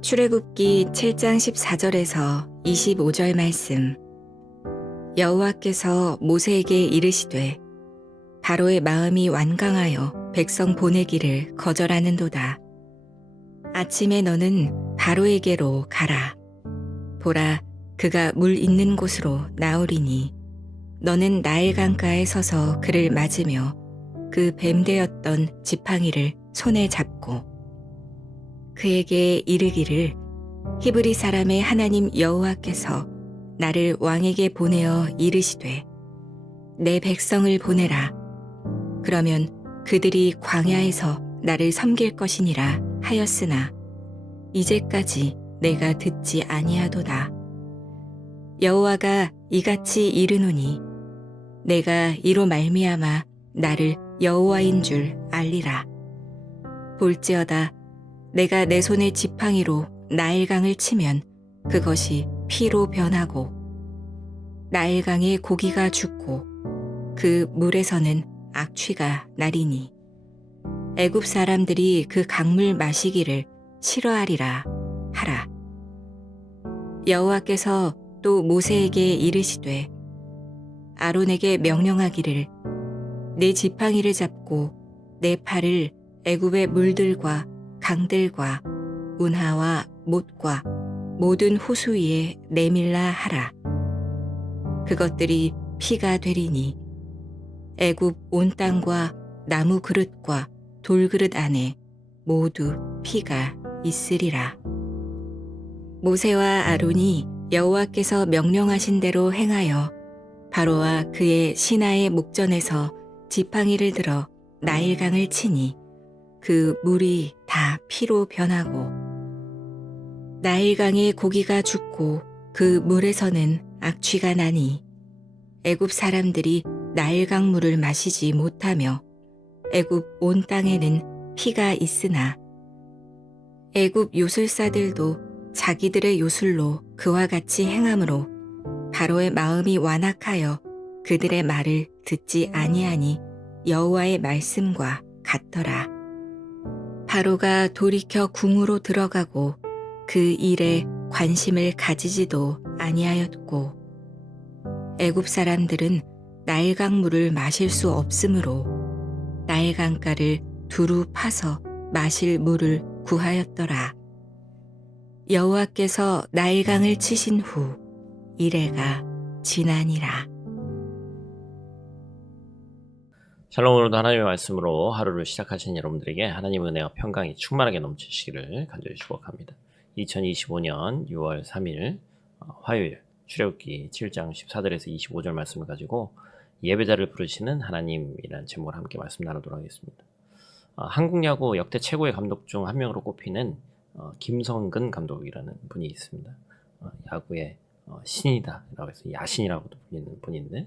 출애굽기 7장 14절에서 25절 말씀. 여호와께서 모세에게 이르시되 바로의 마음이 완강하여 백성 보내기를 거절하는도다. 아침에 너는 바로에게로 가라. 보라, 그가 물 있는 곳으로 나오리니 너는 나일 강가에 서서 그를 맞으며 그 뱀되었던 지팡이를 손에 잡고 그에게 이르기를 히브리 사람의 하나님 여호와께서 나를 왕에게 보내어 이르시되 내 백성을 보내라. 그러면 그들이 광야에서 나를 섬길 것이니라 하였으나 이제까지 내가 듣지 아니하도다. 여호와가 이같이 이르노니 내가 이로 말미암아 나를 여호와인 줄 알리라. 볼지어다 내가 내 손의 지팡이로 나일강을 치면 그것이 피로 변하고 나일강에 고기가 죽고 그 물에서는 악취가 나리니 애굽 사람들이 그 강물 마시기를 싫어하리라 하라. 여호와께서 또 모세에게 이르시되 아론에게 명령하기를 내 지팡이를 잡고 내 팔을 애굽의 물들과 강들과 운하와 못과 모든 호수 위에 내밀라 하라. 그것들이 피가 되리니 애굽 온 땅과 나무 그릇과 돌그릇 안에 모두 피가 있으리라. 모세와 아론이 여호와께서 명령하신 대로 행하여 바로와 그의 신하의 목전에서 지팡이를 들어 나일강을 치니 그 물이 다 피로 변하고 나일강에 고기가 죽고 그 물에서는 악취가 나니 애굽 사람들이 나일강 물을 마시지 못하며 애굽 온 땅에는 피가 있으나 애굽 요술사들도 자기들의 요술로 그와 같이 행함으로 바로의 마음이 완악하여 그들의 말을 듣지 아니하니 여호와의 말씀과 같더라. 바로가 돌이켜 궁으로 들어가고 그 일에 관심을 가지지도 아니하였고 애굽 사람들은 나일강 물을 마실 수 없으므로 나일강가를 두루 파서 마실 물을 구하였더라. 여호와께서 나일강을 치신 후 이레가 지나니라. 샬롬. 오늘도 하나님의 말씀으로 하루를 시작하신 여러분들에게 하나님의 은혜와 평강이 충만하게 넘치시기를 간절히 축복합니다. 2025년 6월 3일 화요일 출애굽기 7장 14절에서 25절 말씀을 가지고 예배자를 부르시는 하나님이라는 제목을 함께 말씀 나누도록 하겠습니다. 한국 야구 역대 최고의 감독 중 한 명으로 꼽히는 김성근 감독이라는 분이 있습니다. 야구의 신이다라고 해서 야신이라고도 불리는 분인데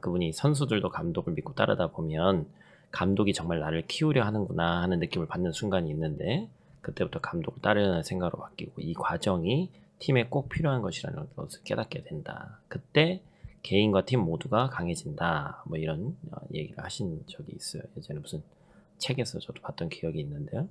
그분이 선수들도 감독을 믿고 따르다 보면 감독이 정말 나를 키우려 하는구나 하는 느낌을 받는 순간이 있는데 그때부터 감독을 따르는 생각으로 바뀌고 이 과정이 팀에 꼭 필요한 것이라는 것을 깨닫게 된다. 그때 개인과 팀 모두가 강해진다. 뭐 이런 얘기를 하신 적이 있어요. 예전에 무슨 책에서 저도 봤던 기억이 있는데요.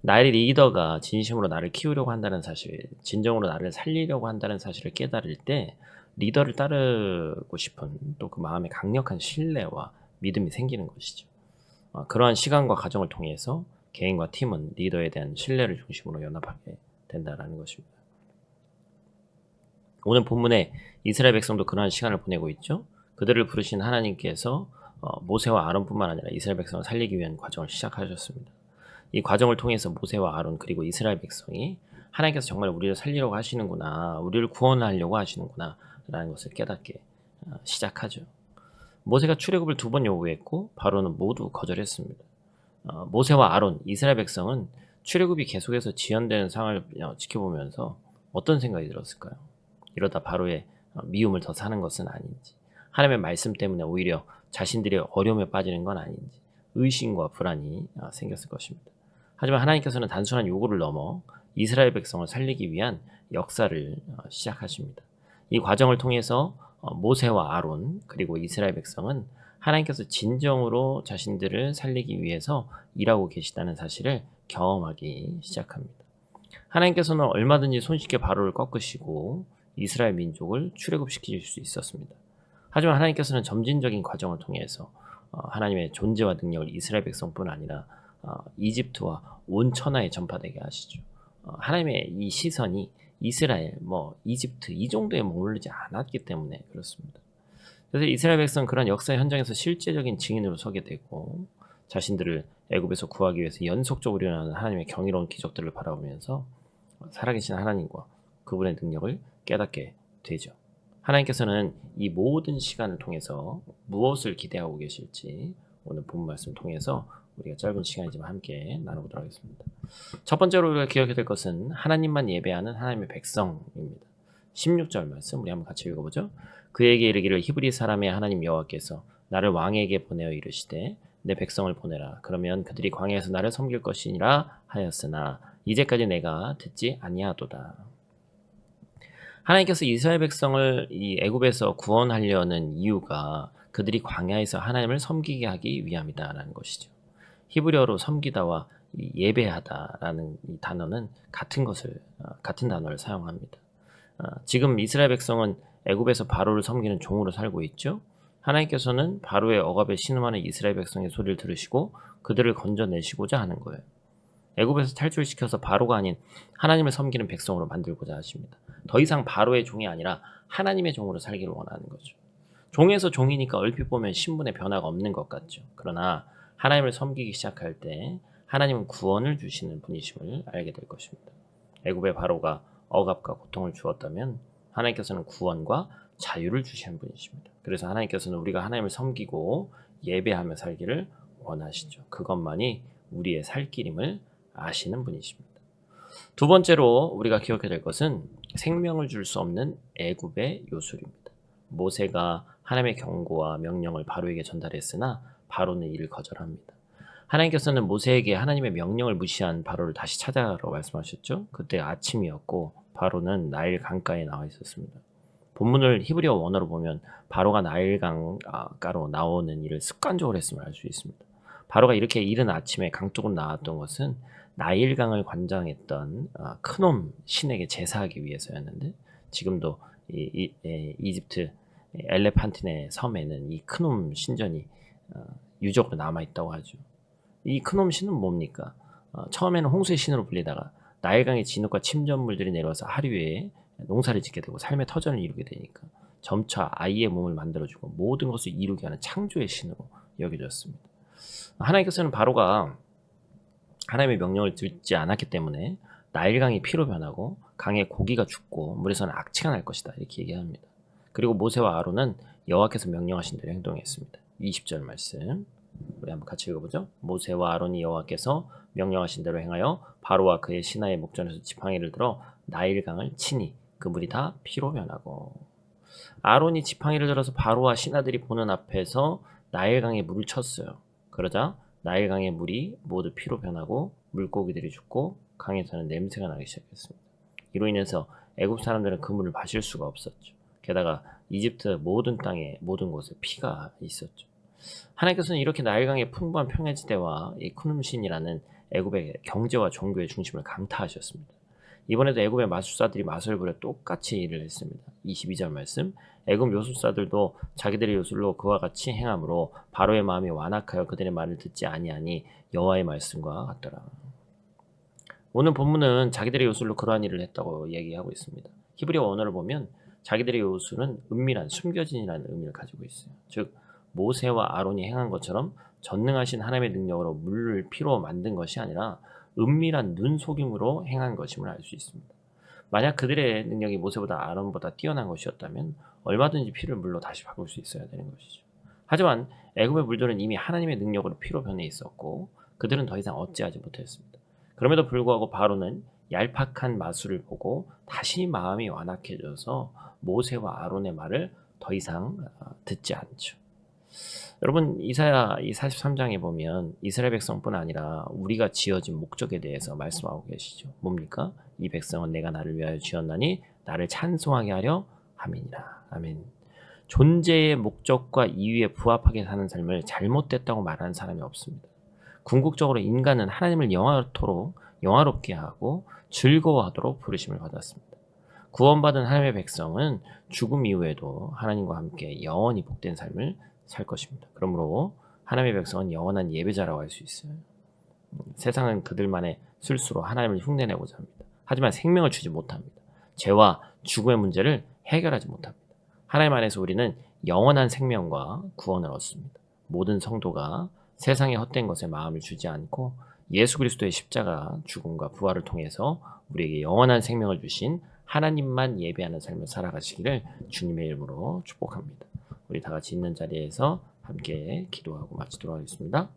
나의 리더가 진심으로 나를 키우려고 한다는 사실, 진정으로 나를 살리려고 한다는 사실을 깨달을 때 리더를 따르고 싶은 또 그 마음에 강력한 신뢰와 믿음이 생기는 것이죠. 그러한 시간과 과정을 통해서 개인과 팀은 리더에 대한 신뢰를 중심으로 연합하게 된다는 것입니다. 오늘 본문에 이스라엘 백성도 그러한 시간을 보내고 있죠. 그들을 부르신 하나님께서 모세와 아론뿐만 아니라 이스라엘 백성을 살리기 위한 과정을 시작하셨습니다. 이 과정을 통해서 모세와 아론 그리고 이스라엘 백성이 하나님께서 정말 우리를 살리려고 하시는구나, 우리를 구원하려고 하시는구나 라는 것을 깨닫게 시작하죠. 모세가 출애굽을 2번 요구했고 바로는 모두 거절했습니다. 모세와 아론, 이스라엘 백성은 출애굽이 계속해서 지연되는 상황을 지켜보면서 어떤 생각이 들었을까요? 이러다 바로의 미움을 더 사는 것은 아닌지, 하나님의 말씀 때문에 오히려 자신들이 어려움에 빠지는 건 아닌지 의심과 불안이 생겼을 것입니다. 하지만 하나님께서는 단순한 요구를 넘어 이스라엘 백성을 살리기 위한 역사를 시작하십니다. 이 과정을 통해서 모세와 아론 그리고 이스라엘 백성은 하나님께서 진정으로 자신들을 살리기 위해서 일하고 계시다는 사실을 경험하기 시작합니다. 하나님께서는 얼마든지 손쉽게 바로를 꺾으시고 이스라엘 민족을 출애굽시킬 수 있었습니다. 하지만 하나님께서는 점진적인 과정을 통해서 하나님의 존재와 능력을 이스라엘 백성뿐 아니라 이집트와 온 천하에 전파되게 하시죠. 하나님의 이 시선이 이스라엘, 이집트 이 정도에 머무르지 않았기 때문에 그렇습니다. 그래서 이스라엘 백성은 그런 역사 현장에서 실제적인 증인으로 서게 되고 자신들을 애굽에서 구하기 위해서 연속적으로 일어나는 하나님의 경이로운 기적들을 바라보면서 살아계신 하나님과 그분의 능력을 깨닫게 되죠. 하나님께서는 이 모든 시간을 통해서 무엇을 기대하고 계실지 오늘 본 말씀 통해서 우리가 짧은 시간이지만 함께 나눠보도록 하겠습니다. 첫 번째로 우리가 기억해야 될 것은 하나님만 예배하는 하나님의 백성입니다. 16절 말씀 우리 한번 같이 읽어보죠. 그에게 이르기를 히브리 사람의 하나님 여호와께서 나를 왕에게 보내어 이르시되 내 백성을 보내라. 그러면 그들이 광야에서 나를 섬길 것이니라 하였으나 이제까지 내가 듣지 아니하도다. 하나님께서 이스라엘 백성을 이 애굽에서 구원하려는 이유가 그들이 광야에서 하나님을 섬기게 하기 위함이다라는 것이죠. 히브리어로 섬기다와 예배하다라는 이 단어는 같은 단어를 사용합니다. 지금 이스라엘 백성은 애굽에서 바로를 섬기는 종으로 살고 있죠. 하나님께서는 바로의 억압에 신음하는 이스라엘 백성의 소리를 들으시고 그들을 건져내시고자 하는 거예요. 애굽에서 탈출시켜서 바로가 아닌 하나님을 섬기는 백성으로 만들고자 하십니다. 더 이상 바로의 종이 아니라 하나님의 종으로 살기를 원하는 거죠. 종에서 종이니까 얼핏 보면 신분의 변화가 없는 것 같죠. 그러나 하나님을 섬기기 시작할 때 하나님은 구원을 주시는 분이심을 알게 될 것입니다. 애굽의 바로가 억압과 고통을 주었다면 하나님께서는 구원과 자유를 주시는 분이십니다. 그래서 하나님께서는 우리가 하나님을 섬기고 예배하며 살기를 원하시죠. 그것만이 우리의 살 길임을 아시는 분이십니다. 두 번째로 우리가 기억해야 될 것은 생명을 줄 수 없는 애굽의 요술입니다. 모세가 하나님의 경고와 명령을 바로에게 전달했으나 바로는 이를 거절합니다. 하나님께서는 모세에게 하나님의 명령을 무시한 바로를 다시 찾아가라고 말씀하셨죠. 그때 아침이었고 바로는 나일 강가에 나와 있었습니다. 본문을 히브리어 원어로 보면 바로가 나일 강가로 나오는 일을 습관적으로 했음을 알 수 있습니다. 바로가 이렇게 이른 아침에 강 쪽으로 나왔던 것은 나일강을 관장했던 크놈 신에게 제사하기 위해서였는데 지금도 이집트 엘레판티네 섬에는 이 크놈 신전이 유적으로 남아있다고 하죠. 이 크놈 신은 뭡니까? 처음에는 홍수의 신으로 불리다가 나일강의 진흙과 침전물들이 내려와서 하류에 농사를 짓게 되고 삶의 터전을 이루게 되니까 점차 아이의 몸을 만들어주고 모든 것을 이루게 하는 창조의 신으로 여겨졌습니다. 하나님께서는 바로가 하나님의 명령을 듣지 않았기 때문에 나일강이 피로 변하고 강에 고기가 죽고 물에서는 악취가 날 것이다 이렇게 얘기합니다. 그리고 모세와 아론은 여호와께서 명령하신 대로 행동했습니다. 20절 말씀 우리 한번 같이 읽어보죠. 모세와 아론이 여호와께서 명령하신 대로 행하여 바로와 그의 신하의 목전에서 지팡이를 들어 나일강을 치니 그 물이 다 피로 변하고 아론이 지팡이를 들어서 바로와 신하들이 보는 앞에서 나일강에 물을 쳤어요. 그러자 나일강의 물이 모두 피로 변하고 물고기들이 죽고 강에서는 냄새가 나기 시작했습니다. 이로 인해서 애굽 사람들은 그 물을 마실 수가 없었죠. 게다가 이집트 모든 땅에 모든 곳에 피가 있었죠. 하나님께서는 이렇게 나일강의 풍부한 평야지대와 이 쿠눔신이라는 애굽의 경제와 종교의 중심을 강타하셨습니다. 이번에도 애굽의 마술사들이 마술을 부려 똑같이 일을 했습니다. 22절 말씀 애굽 요술사들도 자기들의 요술로 그와 같이 행함으로 바로의 마음이 완악하여 그들의 말을 듣지 아니하니 여호와의 말씀과 같더라. 오늘 본문은 자기들의 요술로 그러한 일을 했다고 얘기하고 있습니다. 히브리어 원어를 보면 자기들의 요술은 은밀한 숨겨진이라는 의미를 가지고 있어요. 즉 모세와 아론이 행한 것처럼 전능하신 하나님의 능력으로 물을 피로 만든 것이 아니라 은밀한 눈속임으로 행한 것임을 알 수 있습니다. 만약 그들의 능력이 모세보다 아론보다 뛰어난 것이었다면 얼마든지 피를 물로 다시 바꿀 수 있어야 되는 것이죠. 하지만 애굽의 물들은 이미 하나님의 능력으로 피로 변해 있었고 그들은 더 이상 어찌하지 못했습니다. 그럼에도 불구하고 바로는 얄팍한 마술을 보고 다시 마음이 완악해져서 모세와 아론의 말을 더 이상 듣지 않죠. 여러분 이사야 이 43장에 보면 이스라엘 백성뿐 아니라 우리가 지어진 목적에 대해서 말씀하고 계시죠. 뭡니까? 이 백성은 내가 나를 위하여 지었나니 나를 찬송하게 하려 함이니라. 아멘. 존재의 목적과 이유에 부합하게 사는 삶을 잘못됐다고 말하는 사람이 없습니다. 궁극적으로 인간은 하나님을 영화롭게 하고 즐거워하도록 부르심을 받았습니다. 구원받은 하나님의 백성은 죽음 이후에도 하나님과 함께 영원히 복된 삶을 살 것입니다. 그러므로 하나님의 백성은 영원한 예배자라고 할 수 있어요. 세상은 그들만의 술수로 하나님을 흉내내고자 합니다. 하지만 생명을 주지 못합니다. 죄와 죽음의 문제를 해결하지 못합니다. 하나님 안에서 우리는 영원한 생명과 구원을 얻습니다. 모든 성도가 세상의 헛된 것에 마음을 주지 않고 예수 그리스도의 십자가 죽음과 부활을 통해서 우리에게 영원한 생명을 주신 하나님만 예배하는 삶을 살아가시기를 주님의 이름으로 축복합니다. 우리 다 같이 있는 자리에서 함께 기도하고 마치도록 하겠습니다.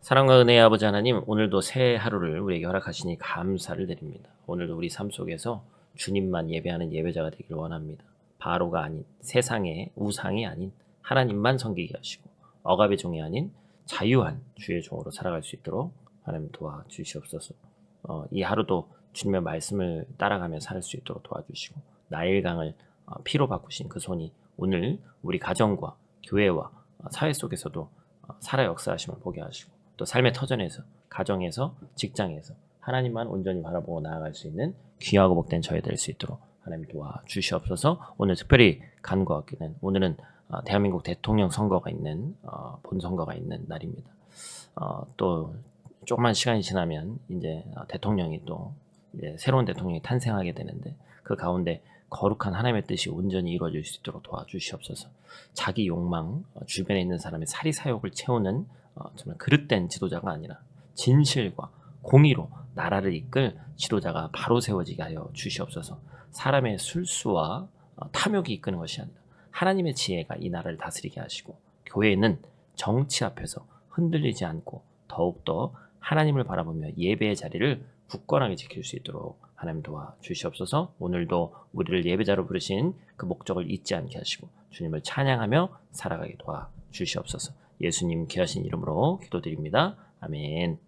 사랑과 은혜의 아버지 하나님, 오늘도 새 하루를 우리에게 허락하시니 감사를 드립니다. 오늘도 우리 삶 속에서 주님만 예배하는 예배자가 되길 원합니다. 바로가 아닌, 세상의 우상이 아닌 하나님만 섬기게 하시고 억압의 종이 아닌 자유한 주의 종으로 살아갈 수 있도록 하나님 도와주시옵소서. 이 하루도 주님의 말씀을 따라가며 살 수 있도록 도와주시고 나일강을 피로 바꾸신 그 손이 오늘 우리 가정과 교회와 사회 속에서도 살아 역사하심을 보게 하시고 또 삶의 터전에서, 가정에서, 직장에서 하나님만 온전히 바라보고 나아갈 수 있는 귀하고 복된 저희 될 수 있도록 하나님 도와주시옵소서. 오늘 특별히 간구하기는 오늘은 대한민국 대통령 선거가 있는 본선거가 있는 날입니다. 또 조금만 시간이 지나면 이제 대통령이 또 이제 새로운 대통령이 탄생하게 되는데 그 가운데 거룩한 하나님의 뜻이 온전히 이루어질 수 있도록 도와주시옵소서. 자기 욕망, 주변에 있는 사람의 사리사욕을 채우는 정말 그릇된 지도자가 아니라 진실과 공의로 나라를 이끌 지도자가 바로 세워지게 하여 주시옵소서. 사람의 술수와 탐욕이 이끄는 것이 아니라 하나님의 지혜가 이 나라를 다스리게 하시고 교회는 정치 앞에서 흔들리지 않고 더욱더 하나님을 바라보며 예배의 자리를 굳건하게 지킬 수 있도록 하나님 도와주시옵소서. 오늘도 우리를 예배자로 부르신 그 목적을 잊지 않게 하시고 주님을 찬양하며 살아가게 도와주시옵소서. 예수님 귀하신 이름으로 기도드립니다. 아멘.